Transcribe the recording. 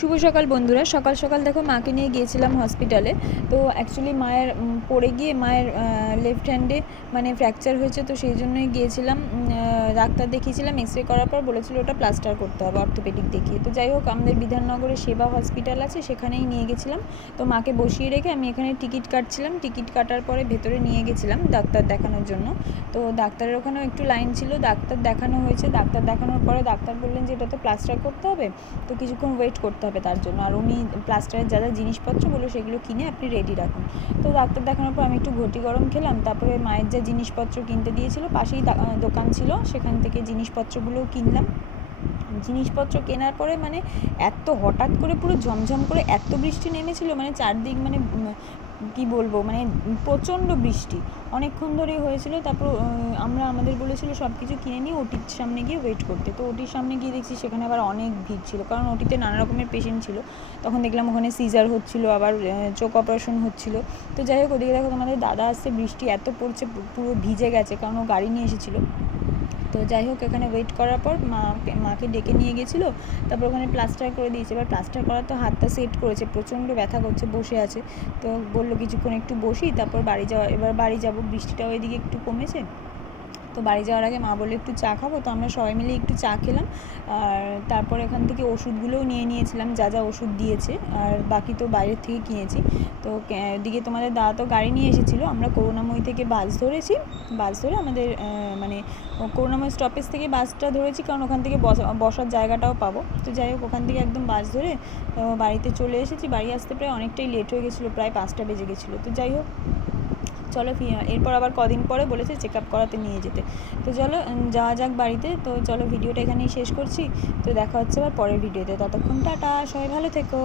শুভ সকাল বন্ধুরা। সকাল সকাল দেখো, মাকে নিয়ে গিয়েছিলাম হসপিটালে তো অ্যাকচুয়ালি মায়ের পড়ে গিয়ে মায়ের লেফট হ্যান্ডে মানে ফ্র্যাকচার হয়েছে, তো সেই জন্যই গিয়েছিলাম। ডাক্তার দেখিয়েছিলাম এক্স রে করার পর বলেছিল ওটা প্লাস্টার করতে হবে অর্থোপেডিক দেখিয়ে। তো যাই হোক, আমাদের বিধাননগরে সেবা হসপিটাল আছে, সেখানেই নিয়ে গেছিলাম তো মাকে বসিয়ে রেখে আমি এখানে টিকিট কাটছিলাম। টিকিট কাটার পরে ভেতরে নিয়ে গেছিলাম ডাক্তার দেখানোর জন্য। তো ডাক্তারের ওখানেও একটু লাইন ছিল, ডাক্তার দেখানো হয়েছে। ডাক্তার দেখানোর পরে ডাক্তার বললেন যে এটা তো প্লাস্টার করতে হবে। তো কিছুক্ষণ ওয়েট করতে হবে। তার জন্য। আর উনি প্লাস্টারের যা যা জিনিসপত্রগুলো সেগুলো কিনে আপনি রেডি রাখুন। তো ডাক্তার দেখানোর পর আমি একটু ঘটি গরম খেলাম, তারপরে মায়ের যা জিনিসপত্র কিনতে দিয়েছিল, পাশেই দোকান ছিল, সেখান থেকে জিনিসপত্রগুলোও কিনলাম। জিনিসপত্র কেনার পরে মানে এত হঠাৎ করে পুরো ঝমঝম করে এত বৃষ্টি নেমেছিল মানে চারদিক মানে কি বলব মানে প্রচণ্ড বৃষ্টি। অনেকক্ষণ ধরেই হয়েছিল, তারপর আমরা আমাদের বলেছিল সব কিছু কিনে নিয়ে ওটির সামনে গিয়ে ওয়েট করতে। তো ওটির সামনে গিয়ে দেখছি সেখানে আবার অনেক ভিড় ছিল, কারণ ওটিতে নানা রকমের পেশেন্ট ছিল। তখন দেখলাম ওখানে সিজার হচ্ছিল, আবার চোখ অপারেশন হচ্ছিল। তো যাই হোক, ওদিকে দেখো তোমাদের দাদা আসছে, বৃষ্টি এত পড়ছে পুরো ভিজে গেছে, কারণ ও গাড়ি নিয়ে এসেছিল। তো যাই হোক, এখানে ওয়েট করার পর মাকে মাকে ডেকে নিয়ে গেছিল। তারপর ওখানে প্লাস্টার করে দিয়েছে। এবার প্লাস্টার করার তো হাতটা সেট করেছে। প্রচণ্ড ব্যথা করছে, বসে আছে। তো বলল কিছুক্ষণ একটু বসি, তারপর বাড়ি যাওয়া, এবার বাড়ি যাব। বৃষ্টিটাও এদিকে একটু কমেছে। তো বাড়ি যাওয়ার আগে মা বলল, একটু চা খাব? তো আমরা সবাই মিলে একটু চা খেলাম। আর তারপর এখান থেকে ওষুধগুলোও নিয়ে নিয়েছিলাম, যা যা ওষুধ দিয়েছে। আর বাকি তো বাইরের থেকে কিনেছি। তো কে- এদিকে তোমাদের দাদা তো গাড়ি নিয়ে এসেছিল। আমরা করুণাময়ী থেকে বাস ধরেছি। বাস ধরে আমাদের মানে ও করুণাময় স্টপেজ থেকে বাসটা ধরেছি। কারণ ওখান থেকে বসা, বসার জায়গাটাও পাবো। তো যাই হোক, ওখান থেকে একদম বাস ধরে বাড়িতে চলে এসেছি। বাড়ি আসতে প্রায় অনেকটাই লেট হয়ে গেছিল, প্রায় পাঁচটা বেজে গেছিল। তো যাই হোক চলো এরপর আবার কদিন পরে বলেছে চেক আপ করাতে নিয়ে যেতে। তো চলো যাওয়া যাক বাড়িতে। তো চলো, ভিডিওটা এখানেই শেষ করছি। তো দেখা হচ্ছে আবার পরের ভিডিওতে। ততক্ষণ টাটা, সবাই ভালো থেকো।